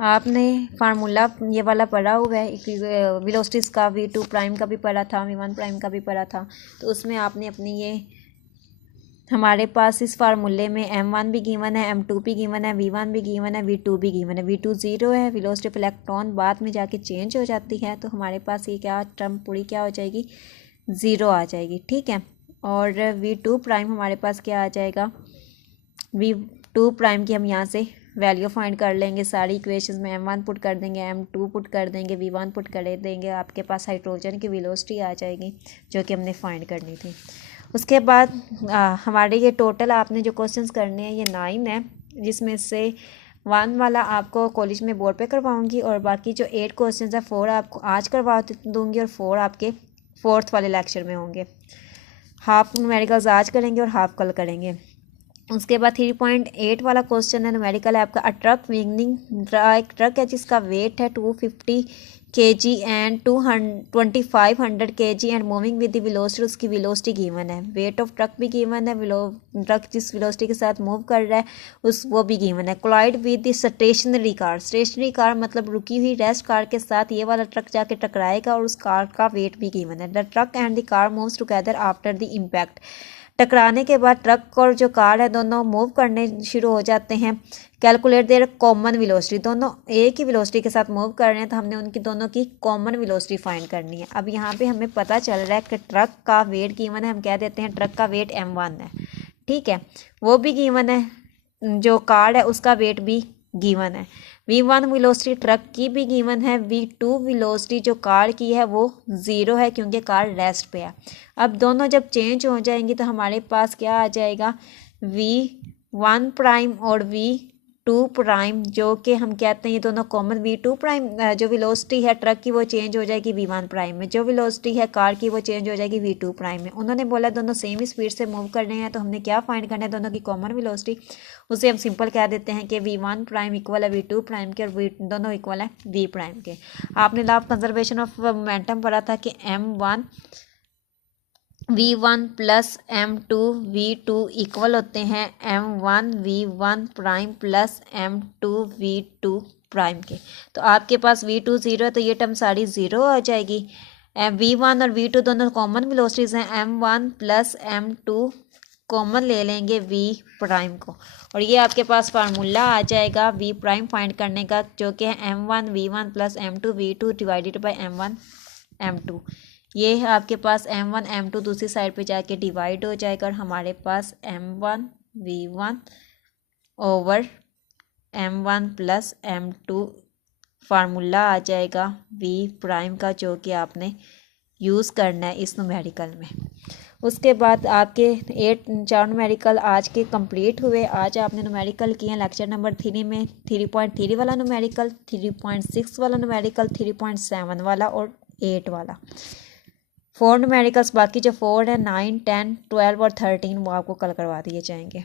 आपने फार्मूला ये वाला पढ़ा हुआ है, वेलोसिटीज़ का v2 प्राइम का भी पढ़ा था, v1 प्राइम का भी पढ़ा था। तो उसमें आपने अपनी ये हमारे पास इस फार्मूले में m1 भी गिवन है, m2 भी गिवन है, v1 भी गिवन है, v2 भी गिवन है। v2 ज़ीरो है, वेलोसिटी ऑफ इलेक्ट्रॉन बाद में जाके चेंज हो जाती है, तो हमारे पास ये क्या टर्म पूरी क्या हो जाएगी, ज़ीरो आ जाएगी। ठीक है, और v2 प्राइम हमारे पास क्या आ जाएगा, v2 प्राइम की हम यहाँ से वैल्यू फाइंड कर लेंगे। सारी इक्वेशंस में m1 पुट कर देंगे, m2 पुट कर देंगे, v1 पुट कर देंगे, आपके पास हाइड्रोजन की वेलोसिटी आ जाएगी जो कि हमने फाइंड करनी थी। उसके बाद हमारे ये टोटल आपने जो क्वेश्चंस करने हैं ये 9 है, जिसमें से 1 वाला आपको कॉलेज में बोर्ड पे करवाऊंगी और बाकी जो 8 क्वेश्चंस है 4 आपको आज करवा दूंगी और 4 आपके 4th वाले लेक्चर में होंगे। हाफ न्यूमेरिकल्स आज करेंगे और हाफ कल करेंगे। उसके बाद 3.8 वाला क्वेश्चन है, न्यूमेरिकल है आपका। अ ट्रक विंगिंग, एक ट्रक है जिसका वेट है 250 kg and 2500 kg and moving with the velocity, उसकी वेलोसिटी गिवन है। वेट ऑफ ट्रक भी गिवन है, ट्रक जिस वेलोसिटी के साथ मूव कर रहा है वो भी गिवन है। Collide with the stationary car, stationary car मतलब रुकी हुई रेस्ट कार के साथ ये वाला ट्रक जाके टकराएगा और उस कार का वेट भी गिवन है। The truck and the car moves together after the impact, टकराने के बाद ट्रक और जो कार है दोनों मूव करने शुरू हो जाते हैं। कैलकुलेट देयर कॉमन वेलोसिटी, दोनों एक ही वेलोसिटी के साथ मूव कर रहे हैं तो हमने उनकी दोनों की कॉमन वेलोसिटी फाइंड करनी है। अब यहाँ पे हमें पता चल रहा है कि ट्रक का वेट गिवन है, हम कह देते हैं ट्रक का वेट m1 है। ठीक है, वो भी गिवन है, जो कार है उसका वेट भी गिवन है। v1 वेलोसिटी ट्रक की भी गिवन है, v2 वेलोसिटी जो कार की है वो ज़ीरो है क्योंकि कार रेस्ट पे है। अब दोनों जब चेंज हो जाएंगी तो हमारे पास क्या आ जाएगा, v1 प्राइम और v2 प्राइम, जो कि हम कहते हैं ये दोनों कॉमन। v2 प्राइम जो वेलोसिटी है ट्रक की वो चेंज हो जाएगी v1 प्राइम में, जो वेलोसिटी है कार की वो चेंज हो जाएगी v2 प्राइम में। उन्होंने बोला दोनों सेम ही स्पीड से मूव करने हैं, तो हमने क्या फाइंड करना है, दोनों की कॉमन वेलोसिटी। उसे हम सिंपल कह देते हैं कि v1 प्राइम इक्वल है v2 प्राइम के और दोनों इक्वल है v प्राइम के। आपने law of conservation of momentum पढ़ा था कि m1 v1 plus m2 v2 equal होते हैं m1 v1 prime plus m2 v2 prime के। तो आपके पास v2 ज़ीरो है तो ये टर्म सारी ज़ीरो आ जाएगी। v1 और v2 दोनों कॉमन वेलोसिटीज़ हैं, m1 प्लस m2 कॉमन ले लेंगे v प्राइम को और ये आपके पास फार्मूला आ जाएगा v प्राइम फाइंड करने का, जो कि है m1 v1 plus m2 v2 divided by m1 m2। ये है आपके पास m1 m2 दूसरी साइड पे जाके डिवाइड हो जाएगा और हमारे पास m1 v1 over m1 plus m2 formula आ जाएगा v प्राइम का, जो कि आपने यूज़ करना है इस न्यूमेरिकल में। उसके बाद आपके 4 न्यूमेरिकल आज के कंप्लीट हुए। आज आपने न्यूमेरिकल किए हैं लेक्चर नंबर 3 में 3.3 वाला न्यूमेरिकल, 3.6 वाला न्यूमेरिकल, 3.7 वाला और 8 वाला। 4 न्यूमेरिकल्स बाकी जो 4 है 9, 10, 12 और 13 वो आपको कल करवा दिए जाएंगे।